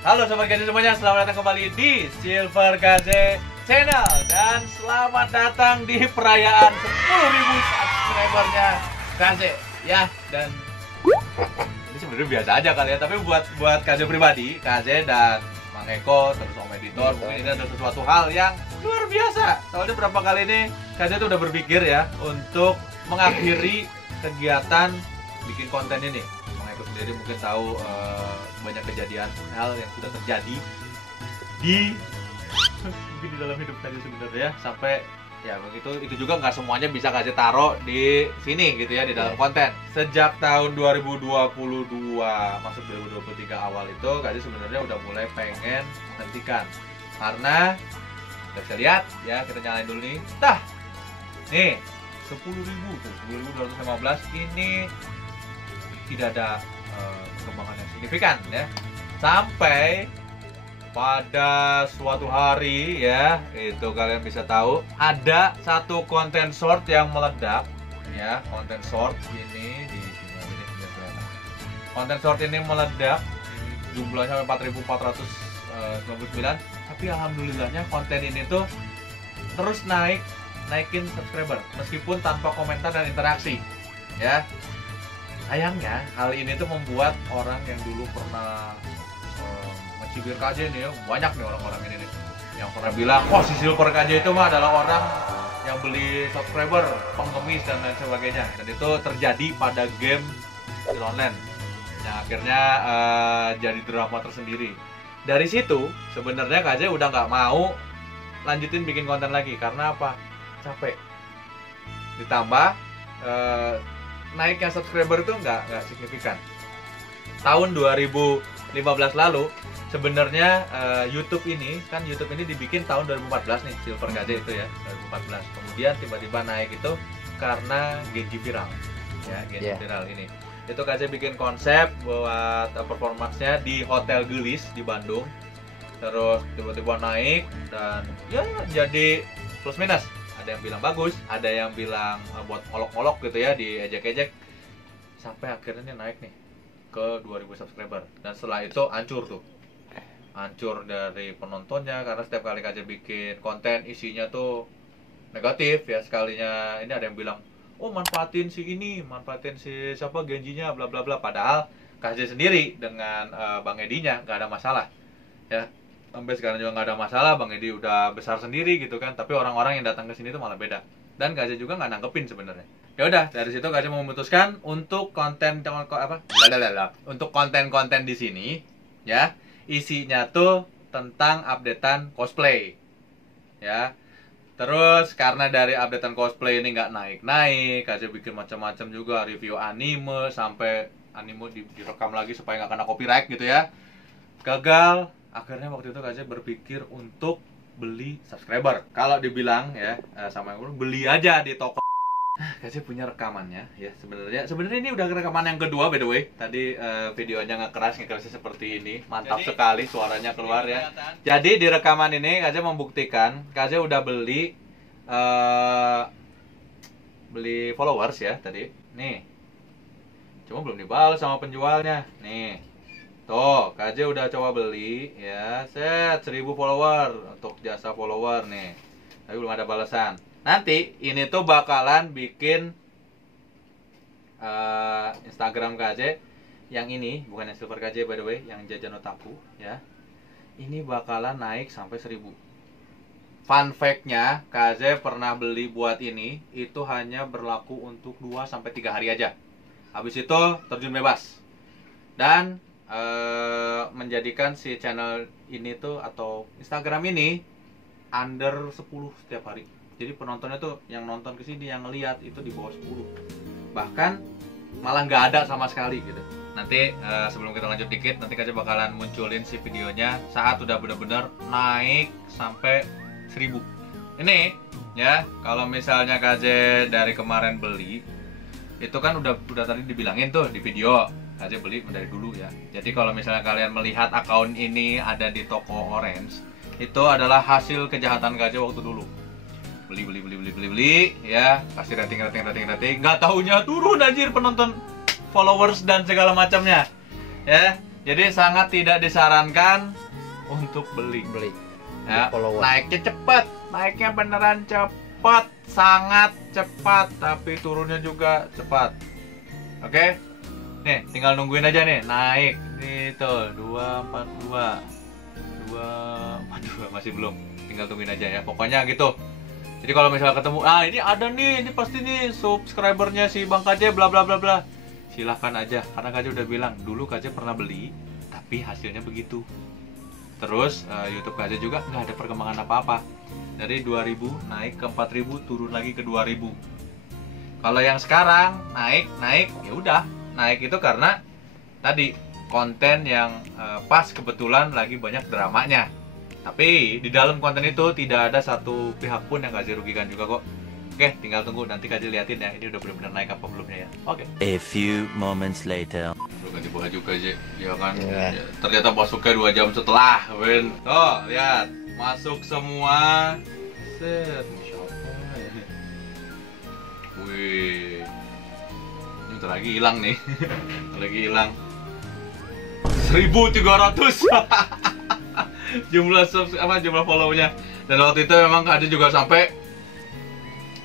Halo Sobat KJ semuanya, selamat datang kembali di Silver KJ Channel. Dan selamat datang di perayaan 10.000 subscribernya KJ. Ya, dan ini sebenarnya biasa aja kali ya. Tapi buat KJ pribadi, KJ dan Mang Eko, terus Om Editor, mungkin ini ada sesuatu hal yang luar biasa. Soalnya berapa kali ini KJ tuh udah berpikir ya untuk mengakhiri kegiatan bikin konten ini. Aku sendiri mungkin tahu banyak kejadian hal yang sudah terjadi di mungkin di dalam hidup KJ sebenarnya, sampai ya begitu itu juga nggak semuanya bisa KJ taruh di sini gitu ya, di dalam konten. Sejak tahun 2022 masuk 2023 awal itu KJ sebenarnya udah mulai pengen menghentikan karena kita bisa lihat ya, kita nyalain dulu nih. Nih 10.000 tuh, 10.215 ini tidak ada perkembangan yang signifikan ya, sampai pada suatu hari ya, itu kalian bisa tahu ada satu konten short yang meledak ya. Konten short ini di sini, konten short ini meledak, jumlahnya sampai 4.499, tapi alhamdulillahnya konten ini tuh terus naikin subscriber meskipun tanpa komentar dan interaksi ya. Sayangnya hal ini tuh membuat orang yang dulu pernah mencibir KJ nih ya, banyak nih orang-orang ini nih yang pernah bilang, wah si Silver KJ itu mah adalah orang yang beli subscriber, pengemis dan lain sebagainya. Dan itu terjadi pada game skill online yang akhirnya jadi drama tersendiri. Dari situ sebenarnya KJ udah nggak mau lanjutin bikin konten lagi karena apa? Capek. Ditambah naiknya subscriber itu nggak signifikan. Tahun 2015 lalu sebenarnya YouTube ini dibikin tahun 2014 nih, Silver KJ itu ya, 2014. Kemudian tiba-tiba naik itu karena Genji viral ya, Genji viral ini. Itu KJ bikin konsep buat performance-nya di Hotel Gelis di Bandung. Terus tiba-tiba naik dan ya jadi plus minus. Ada yang bilang bagus, ada yang bilang buat olok-olok gitu ya, diejek-ejek, sampai akhirnya naik nih ke 2.000 subscriber. Dan setelah itu hancur dari penontonnya karena setiap kali KJ bikin konten isinya tuh negatif ya. Sekalinya ini ada yang bilang, oh manfaatin si ini, manfaatin si siapa Genjinya, bla bla bla. Padahal KJ sendiri dengan Bang Edinya nggak ada masalah ya. Sampai sekarang juga nggak ada masalah, Bang Edi udah besar sendiri gitu kan, tapi orang-orang yang datang ke sini tuh malah beda. Dan KJ juga nggak nanggepin sebenarnya. Ya udah, dari situ KJ memutuskan untuk untuk konten-konten di sini ya, isinya tuh tentang updatean cosplay ya. Terus karena dari updatean cosplay ini nggak naik-naik, KJ bikin macam-macam juga, review anime, sampai anime direkam lagi supaya nggak kena copyright gitu ya. Gagal. Akhirnya waktu itu KJ berpikir untuk beli subscriber. Kalau dibilang ya sama yang beli aja di toko. KJ punya rekamannya ya. Sebenarnya ini udah rekaman yang kedua by the way. Tadi videonya ngekerasnya seperti ini. Mantap sekali suaranya keluar ya. Jadi di rekaman ini KJ membuktikan KJ udah beli followers ya tadi. Nih. Cuma belum dibalas sama penjualnya. Nih. Tuh, KJ udah coba beli ya, 1.000 follower untuk jasa follower nih. Tapi belum ada balasan. Nanti ini tuh bakalan bikin Instagram KJ yang ini, bukan yang Silver KJ by the way, yang Jajan Otaku ya. Ini bakalan naik sampai 1.000. Fun fact-nya, KJ pernah beli buat ini, itu hanya berlaku untuk 2-3 hari aja. Habis itu terjun bebas. Dan menjadikan si channel ini tuh atau Instagram ini under 10 setiap hari. Jadi penontonnya tuh yang nonton kesini, yang ngeliat itu di bawah 10. Bahkan malah nggak ada sama sekali gitu. Nanti sebelum kita lanjut dikit, nanti KJ bakalan munculin si videonya saat udah bener-bener naik sampai 1.000. Ini ya, kalau misalnya KJ dari kemarin beli, itu kan udah tadi dibilangin tuh di video. KJ beli dari dulu ya. Jadi kalau misalnya kalian melihat akun ini ada di toko Orange, itu adalah hasil kejahatan KJ waktu dulu. Beli ya, kasih rating, nggak taunya turun anjir penonton, followers dan segala macamnya. Ya. Jadi sangat tidak disarankan untuk beli. Ya, naiknya cepat, naiknya beneran cepat, sangat cepat, tapi turunnya juga cepat. Oke, nih tinggal nungguin aja nih naik. Nih tuh 242, 242 masih belum. Tinggal tungguin aja ya. Pokoknya gitu. Jadi kalau misalnya ketemu, ini ada nih, ini pasti nih subscribernya si Bang KJ bla bla bla bla. Silahkan aja, karena KJ udah bilang dulu KJ pernah beli, tapi hasilnya begitu. Terus YouTube KJ juga nggak ada perkembangan apa-apa. Dari 2000 naik ke 4000, turun lagi ke 2000. Kalau yang sekarang naik ya udah, naik itu karena tadi konten yang pas kebetulan lagi banyak dramanya. Tapi di dalam konten itu tidak ada satu pihak pun yang KJ rugikan juga kok. Oke, tinggal tunggu nanti KJ liatin ya, ini udah benar-benar naik apa belumnya ya. Oke. A few moments later. Udah ganti baju KJ, ya kan? Ya, ternyata masuknya 2 jam setelah, Ben. Tuh, lihat, masuk semua. Set, siapa ya? Wih, ini bentar lagi hilang nih. Lagi hilang 1.300 jumlah follow-nya. Dan waktu itu memang KJ juga sampai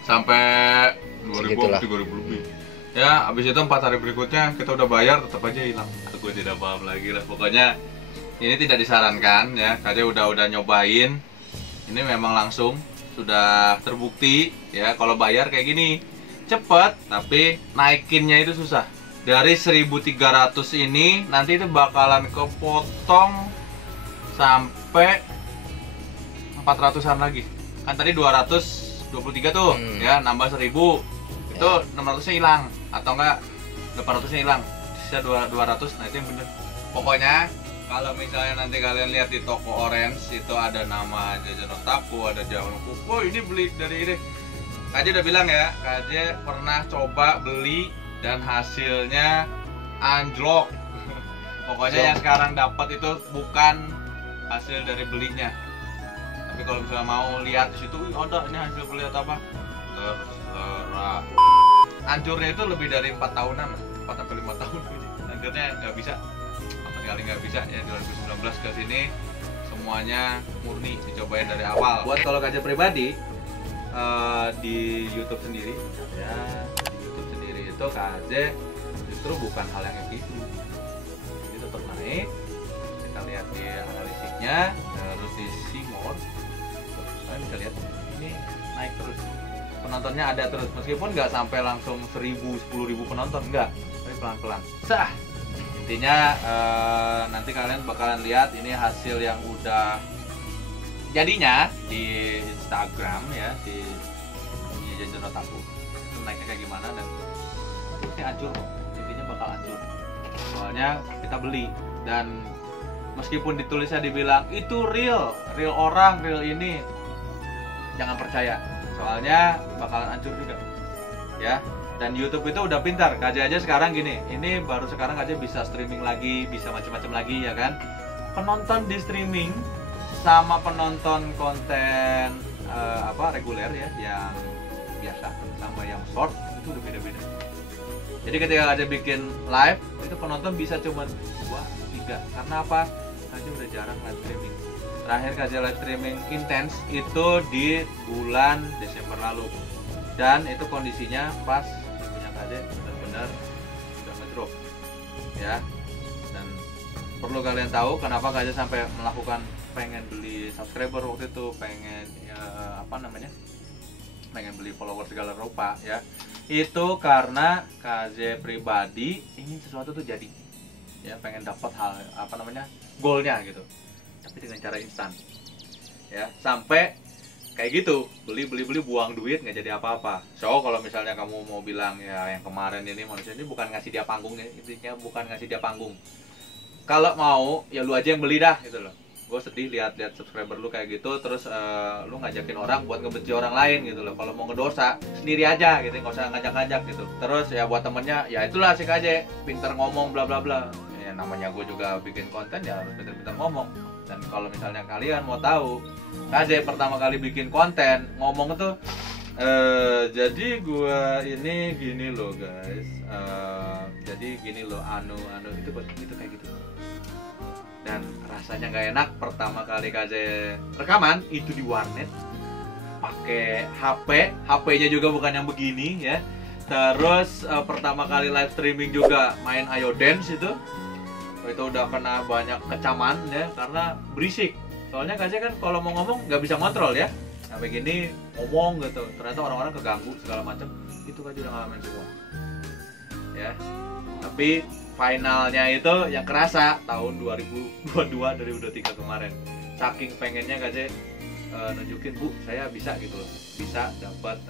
2.000 3.000 lebih. Ya, habis itu 4 hari berikutnya kita udah bayar tetap aja hilang. Gue tidak paham lagi lah. Pokoknya ini tidak disarankan ya. KJ udah nyobain. Ini memang langsung sudah terbukti ya, kalau bayar kayak gini cepet, tapi naikinnya itu susah. Dari 1.300 ini nanti itu bakalan kepotong sampai 400-an lagi. Kan tadi 223 tuh, ya nambah 1.000. Itu 600-nya hilang atau enggak 800-nya hilang. Sisa 200. Nah itu yang bener. Pokoknya kalau misalnya nanti kalian lihat di toko orange itu ada nama Jajan Otaku, ada Jawan Kuku. Oh, ini beli dari ini. KJ udah bilang ya, KJ pernah coba beli dan hasilnya anjlok. Pokoknya yang sekarang dapat itu bukan hasil dari belinya. Tapi kalau misalnya mau lihat di situ, ada ini hasil beli atau apa? Terserah. Hancurnya itu lebih dari 4 tahunan, 4 sampai 5 tahun. Akhirnya nggak bisa, sama sekali nggak bisa ya. 2019 ke sini semuanya murni dicobain dari awal. Buat kalau KJ pribadi di YouTube sendiri, ya di YouTube sendiri itu KJ justru bukan hal yang itu. Ini tetap naik. Kita lihat di analisisnya, terus di Simor. Kalian bisa lihat ini naik terus, penontonnya ada terus, meskipun nggak sampai langsung 10.000 penonton, enggak, tapi pelan-pelan. Sah, intinya nanti kalian bakalan lihat ini hasil yang udah jadinya di Instagram ya, di Jajan Otaku itu naiknya kayak gimana, dan ini hancur kok, intinya bakal hancur. Soalnya kita beli, dan meskipun ditulisnya dibilang itu real orang, real ini, jangan percaya, soalnya bakalan hancur juga ya. Dan YouTube itu udah pintar, KJ aja sekarang gini, ini baru sekarang aja bisa streaming lagi, bisa macam-macam lagi ya kan. Penonton di streaming sama penonton konten reguler ya, yang biasa sama yang short itu udah beda-beda. Jadi ketika KJ bikin live itu penonton bisa cuma 2-3, karena apa? KJ udah jarang live streaming. Terakhir KJ live streaming intens itu di bulan Desember lalu, dan itu kondisinya pas punya KJ benar-benar udah ngedrop ya. Dan perlu kalian tahu kenapa KJ sampai melakukan pengen beli subscriber waktu itu, pengen pengen beli follower segala rupa ya. Itu karena KJ pribadi ingin sesuatu tuh jadi ya, pengen dapat hal goalnya gitu, tapi dengan cara instan ya. Sampai kayak gitu, beli buang duit nggak jadi apa-apa. So kalau misalnya kamu mau bilang ya yang kemarin ini manusia ini bukan ngasih dia panggung nih, intinya bukan ngasih dia panggung. Kalau mau ya lu aja yang beli dah gitu loh. Gue sedih lihat subscriber lu kayak gitu, terus lu ngajakin orang buat ngebenci orang lain gitu loh. Kalau mau ngedosa sendiri aja gitu, nggak usah ngajak-ngajak gitu. Terus ya buat temennya, ya itulah asik aja, pinter ngomong bla bla bla. Ya namanya gue juga bikin konten ya harus pinter-pinter ngomong. Dan kalau misalnya kalian mau tahu, KJ pertama kali bikin konten ngomong tuh jadi gue ini gini loh guys, jadi gini loh anu itu kayak gitu. dan rasanya nggak enak. Pertama kali Kaze rekaman itu di warnet pakai HP-nya juga bukan yang begini ya. Terus pertama kali live streaming juga main Ayo Dance itu udah kena banyak kecaman ya karena berisik. Soalnya Kaze kan kalau mau ngomong nggak bisa kontrol ya, sampai gini ngomong gitu, ternyata orang-orang keganggu segala macam. Itu Kaze udah ngalamin semua ya. Tapi finalnya itu yang kerasa tahun 2022 2023 kemarin. Saking pengennya Kaze nunjukin, Bu, saya bisa gitu loh, bisa dapat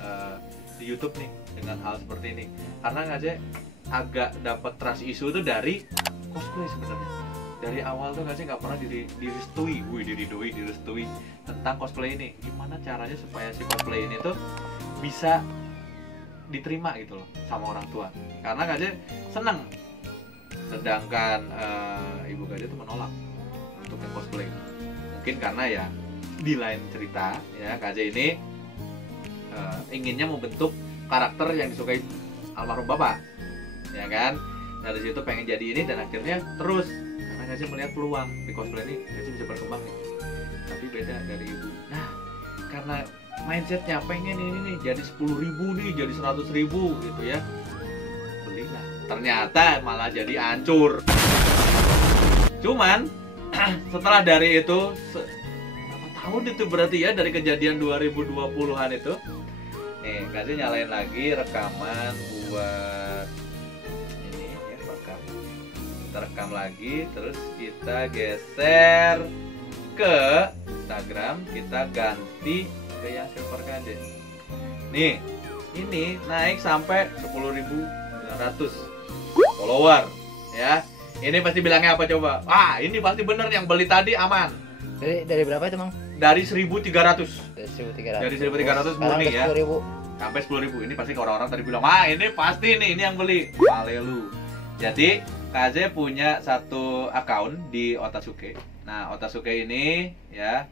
di YouTube nih dengan hal seperti ini. Karena Kaze agak dapat trust issue itu dari cosplay sebenarnya. Dari awal tuh Kaze nggak pernah direstui tentang cosplay ini. Gimana caranya supaya si cosplay ini tuh bisa diterima gitu loh sama orang tua. Karena Kaze seneng, sedangkan ibu Kaze tuh menolak untuk yang cosplay. Mungkin karena ya di lain cerita ya, Kaze ini inginnya membentuk karakter yang disukai almarhum bapak, ya kan. Dari situ pengen jadi ini dan akhirnya terus karena Kaze melihat peluang di cosplay ini Kaze bisa berkembang nih. Tapi beda dari ibu. Nah, karena mindsetnya pengen ini nih jadi 10.000 nih, jadi 100.000 gitu ya, belilah. Ternyata malah jadi hancur. Cuman setelah dari itu berapa tahun itu berarti ya, dari kejadian 2020-an itu nih Kaze nyalain lagi rekaman buat ini ya, kita rekam lagi, terus kita geser ke Instagram, kita ganti ke yang Silver Kaze. Nih, ini naik sampai 10.900 follower ya. Ini pasti bilangnya apa coba? Wah, ini pasti bener yang beli tadi aman. Dari berapa itu, Mang? Dari 1.300. Dari 1.300. Dari 1.300 murni ya. 10.000. Sampai 10.000. Ini pasti orang-orang tadi bilang, "Wah, ini pasti nih, ini yang beli." Haleluya. Jadi, Kaze punya satu akun di Otasuke. Nah, Otasuke ini ya,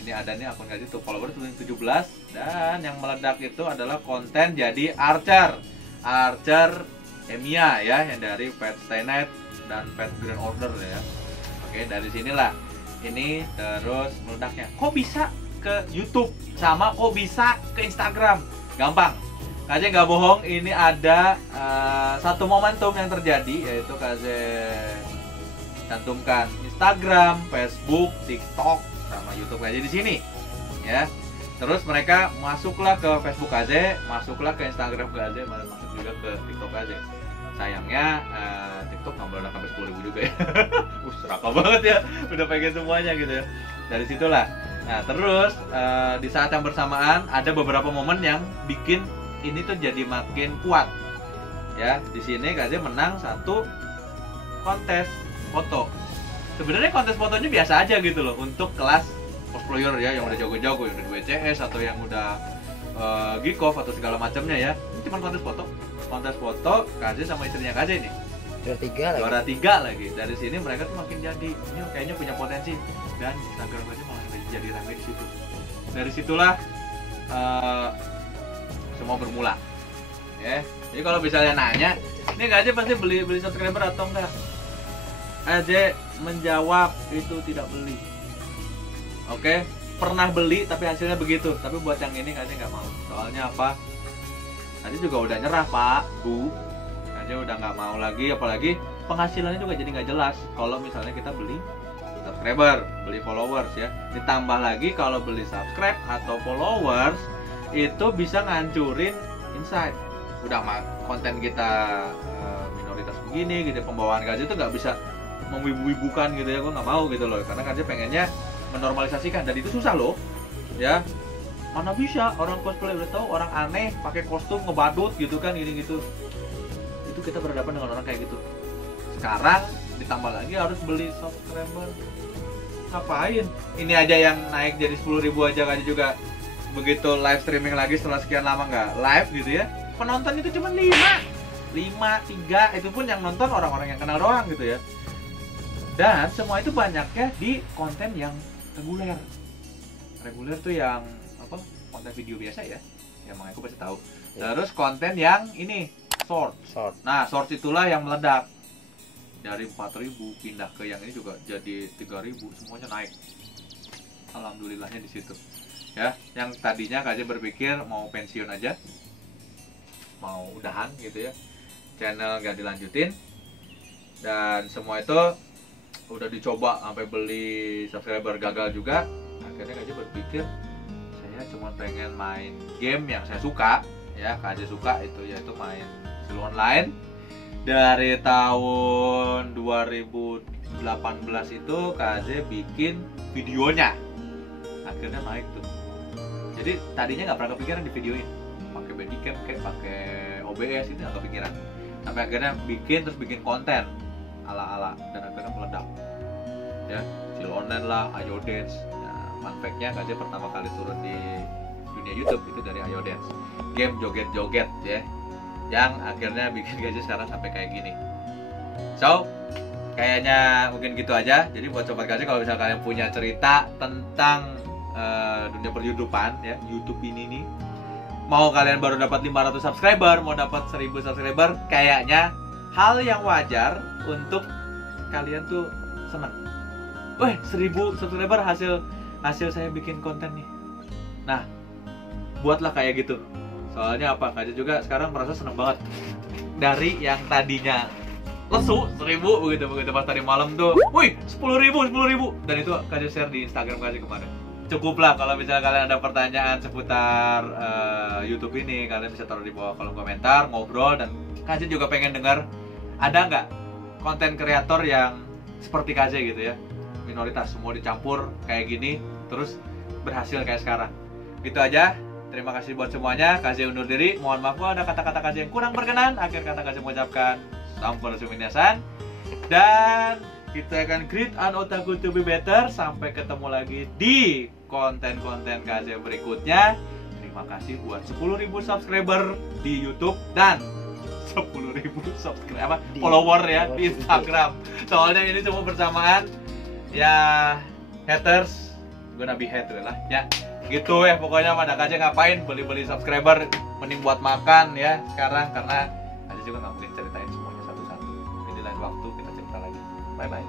ini ada nih akun Kaze tuh follower 17, dan yang meledak itu adalah konten jadi Archer Emiya ya, yang dari Pet Stay Night dan Pet Grand Order ya. Oke, dari sinilah ini terus meledaknya. Kok bisa ke YouTube sama kok bisa ke Instagram? Gampang. Kaze nggak bohong, ini ada satu momentum yang terjadi, yaitu Kaze cantumkan Instagram, Facebook, TikTok, sama YouTube Kaze di sini ya. Terus mereka masuklah ke Facebook Kaze, masuklah ke Instagram Kaze, masuk juga ke TikTok Kaze. Sayangnya TikTok nggak boleh sampai 10.000 juga ya. Serakah banget ya, udah pengen semuanya gitu ya. Dari situlah. Nah terus di saat yang bersamaan ada beberapa momen yang bikin ini tuh jadi makin kuat. Ya, di sini Kaze menang satu kontes foto. Sebenarnya kontes fotonya biasa aja gitu loh untuk kelas cosplayer ya, yang udah jago-jago, yang udah di WCS atau yang udah geek off atau segala macamnya ya. Ini cuma kontes foto Kaze sama istrinya Kaze nih. Juara 3 lagi. Dari sini mereka tuh makin jadi, ini kayaknya punya potensi, dan Instagram Kaze malah jadi ramai di situ. Dari situlah semua bermula. Ya. Jadi kalau misalnya nanya, ini Kaze pasti beli subscriber atau enggak? Kaze menjawab itu tidak beli. Oke, pernah beli tapi hasilnya begitu. Tapi buat yang ini Kaze nggak mau. Soalnya apa? Kaze juga udah nyerah, Pak, Bu. Kaze udah nggak mau lagi, apalagi penghasilannya juga jadi nggak jelas. Kalau misalnya kita beli subscriber, beli followers ya. Ditambah lagi kalau beli subscribe atau followers itu bisa ngancurin insight. Udah konten kita minoritas begini gitu, pembawaan Kaze itu nggak bisa memwibu-wibukan gitu ya. Gue nggak mau gitu loh, karena Kaze pengennya menormalisasikan, dan itu susah loh ya. Mana bisa orang cosplay udah tahu orang aneh pakai kostum ngebadut gitu kan, gini gitu. Itu kita berhadapan dengan orang kayak gitu. Sekarang ditambah lagi harus beli subscriber. Ngapain? Ini aja yang naik jadi 10.000 aja Kaze juga begitu live streaming lagi setelah sekian lama nggak live gitu ya. Penonton itu cuma 3, itu pun yang nonton orang-orang yang kenal doang gitu ya. Dan semua itu banyaknya di konten yang reguler. Reguler tuh yang apa? Konten video biasa ya. Ya makanya aku pasti tahu. Terus konten yang ini short. Nah, short itulah yang meledak. dari 4.000 pindah ke yang ini juga jadi 3.000, semuanya naik. Alhamdulillahnya di situ. Ya, yang tadinya KJ berpikir mau pensiun aja, mau udahan gitu ya, channel gak dilanjutin, dan semua itu udah dicoba sampai beli subscriber gagal juga. Akhirnya KJ berpikir saya cuma pengen main game yang saya suka, ya KJ suka itu, yaitu main Still Online. Dari tahun 2018 itu KJ bikin videonya, akhirnya naik tuh. Jadi tadinya nggak pernah kepikiran di videoin, pakai Bandicam kayak pakai OBS itu nggak kepikiran. Sampai akhirnya bikin konten ala-ala, dan akhirnya meledak. Ya, Still Online lah, Ayo Dance. Ya, fun fact-nya KJ pertama kali turun di dunia YouTube itu dari Ayo Dance, game joget-joget ya, yang akhirnya bikin KJ sekarang sampai kayak gini. So, kayaknya mungkin gitu aja. Jadi buat sobat KJ, kalau misalnya kalian punya cerita tentang dunia per-YouTubean ya, YouTube ini nih, mau kalian baru dapat 500 subscriber, mau dapat 1000 subscriber, kayaknya hal yang wajar untuk kalian tuh senang. Weh, 1000 subscriber hasil saya bikin konten nih. Nah, buatlah kayak gitu. Soalnya apa? KJ juga sekarang merasa seneng banget. Dari yang tadinya lesu 1000 begitu pas tadi malam tuh, wih 10.000. Dan itu KJ share di Instagram KJ kemarin. Cukuplah kalau misalnya kalian ada pertanyaan seputar YouTube ini, kalian bisa taruh di bawah kolom komentar, ngobrol. Dan KJ juga pengen dengar, ada nggak konten kreator yang seperti KJ gitu ya, minoritas, semua dicampur kayak gini terus berhasil kayak sekarang. Gitu aja. Terima kasih buat semuanya. KJ undur diri. Mohon maaf kalau ada kata-kata KJ yang kurang berkenan. Akhir kata KJ mengucapkan sampurasun. Dan kita akan create an otaku to be better. Sampai ketemu lagi di konten-konten KJ berikutnya. Terima kasih buat 10.000 subscriber di YouTube dan 10.000 subscriber follower ya di Instagram. Soalnya ini semua bersamaan. Ya, haters gonna be hater lah ya. Gitu ya pokoknya. Pada KJ ngapain beli-beli subscriber, mending buat makan ya sekarang, karena KJ juga nggak mungkin ceritain semuanya satu-satu. Jadi lain waktu kita cerita lagi. Bye bye.